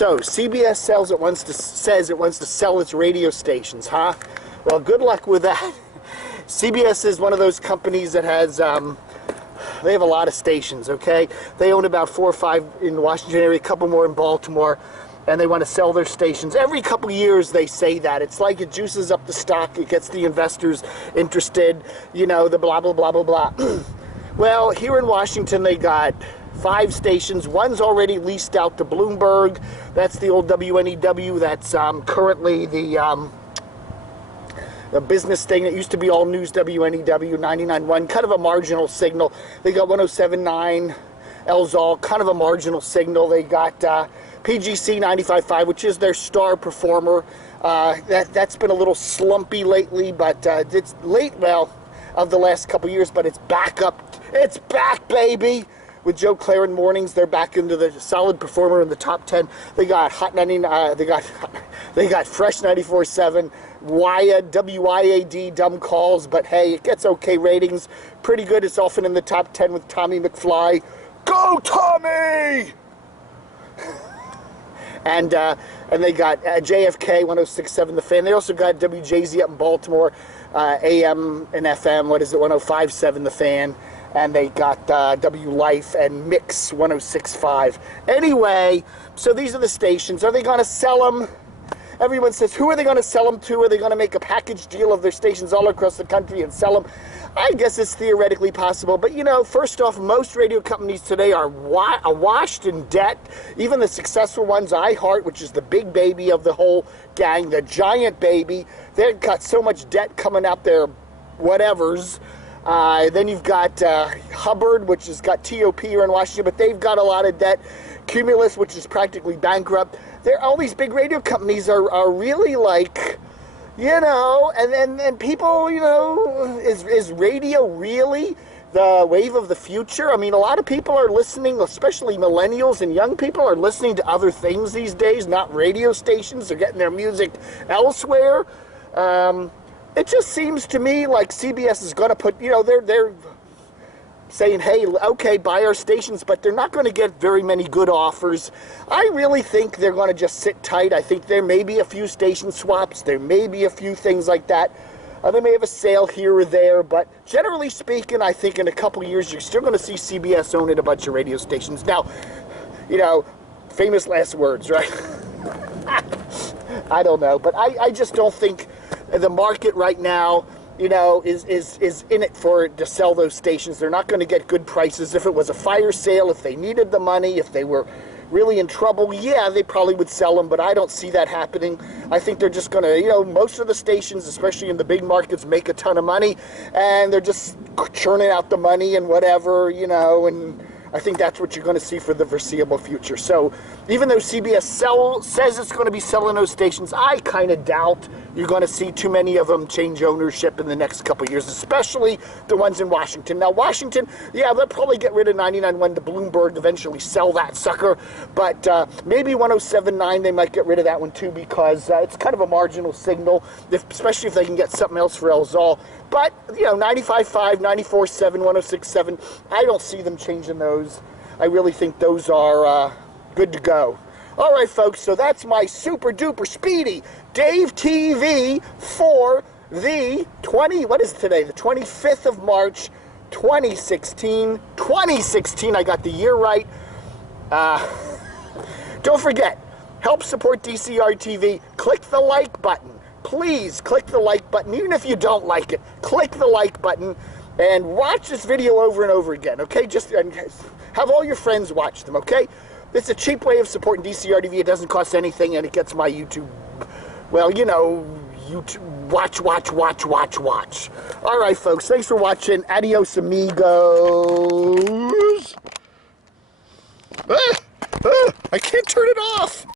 So, CBS says it wants to sell its radio stations, huh? Well, good luck with that. CBS is one of those companies that has, they have a lot of stations, okay? They own about 4 or 5 in the Washington area, a couple more in Baltimore, and they want to sell their stations. Every couple of years they say that. It's like it juices up the stock, it gets the investors interested, you know, the blah, blah, blah, blah, blah. Well, here in Washington they got 5 stations. One's already leased out to Bloomberg. That's the old WNEW. That's currently the business thing that used to be all news WNEW 99.1, kind of a marginal signal. They got 107.9 Elzal, kind of a marginal signal. They got PGC 95.5, which is their star performer. That's been a little slumpy lately, but it's late, well, of the last couple years, but it's back up. It's back, baby! With Joe Claren mornings, they're back into the solid performer in the top 10. They got Hot 99. They got Fresh 94.7, WIAD, dumb calls, but hey, it gets okay ratings. Pretty good. It's often in the top 10 with Tommy McFly. Go Tommy! And they got JFK 106.7 The Fan. They also got WJZ up in Baltimore, AM and FM. What is it? 105.7 The Fan. And they got W Life and Mix 106.5. Anyway, so these are the stations. Are they going to sell them? Everyone says, who are they going to sell them to? Are they going to make a package deal of their stations all across the country and sell them? I guess it's theoretically possible. But, you know, first off, most radio companies today are washed in debt. Even the successful ones, iHeart, which is the big baby of the whole gang, the giant baby, they've got so much debt coming out their whatevers. Then you've got Hubbard, which has got TOP here in Washington, but they've got a lot of debt. Cumulus, which is practically bankrupt. All these big radio companies are really like, you know, and people, you know, is radio really the wave of the future? I mean, a lot of people are listening, especially millennials and young people are listening to other things these days, not radio stations. They're getting their music elsewhere. It just seems to me like CBS is going to put, you know, they're saying, hey, okay, buy our stations, but they're not going to get very many good offers. I really think they're going to just sit tight. I think there may be a few station swaps. There may be a few things like that. They may have a sale here or there, but generally speaking, I think in a couple years, you're still going to see CBS owning a bunch of radio stations. Now, you know, famous last words, right? I don't know, but I just don't think the market right now, you know, is in it to sell those stations. They're not going to get good prices. If it was a fire sale, if they needed the money, if they were really in trouble, yeah, they probably would sell them, but I don't see that happening. I think they're just going to, you know, most of the stations, especially in the big markets, make a ton of money, and they're just churning out the money and whatever, you know, and I think that's what you're going to see for the foreseeable future. So even though CBS says it's going to be selling those stations, I kind of doubt you're going to see too many of them change ownership in the next couple of years, especially the ones in Washington. Now, Washington, yeah, they'll probably get rid of 99.1 to Bloomberg, eventually sell that sucker, but maybe 107.9, they might get rid of that one too, because it's kind of a marginal signal, especially if they can get something else for Elzal. But, you know, 95.5, 94.7, 106.7, I don't see them changing those. I really think those are good to go. All right, folks, so that's my super-duper speedy Dave TV for the what is today? The 25th of March, 2016. 2016, I got the year right. Don't forget, help support DCR TV. Click the like button. Please click the like button, even if you don't like it. Click the like button and watch this video over and over again, okay? Just have all your friends watch them, okay? It's a cheap way of supporting DCR TV. It doesn't cost anything, and it gets my YouTube, well, you know, YouTube, watch. All right, folks, thanks for watching. Adios, amigos. I can't turn it off.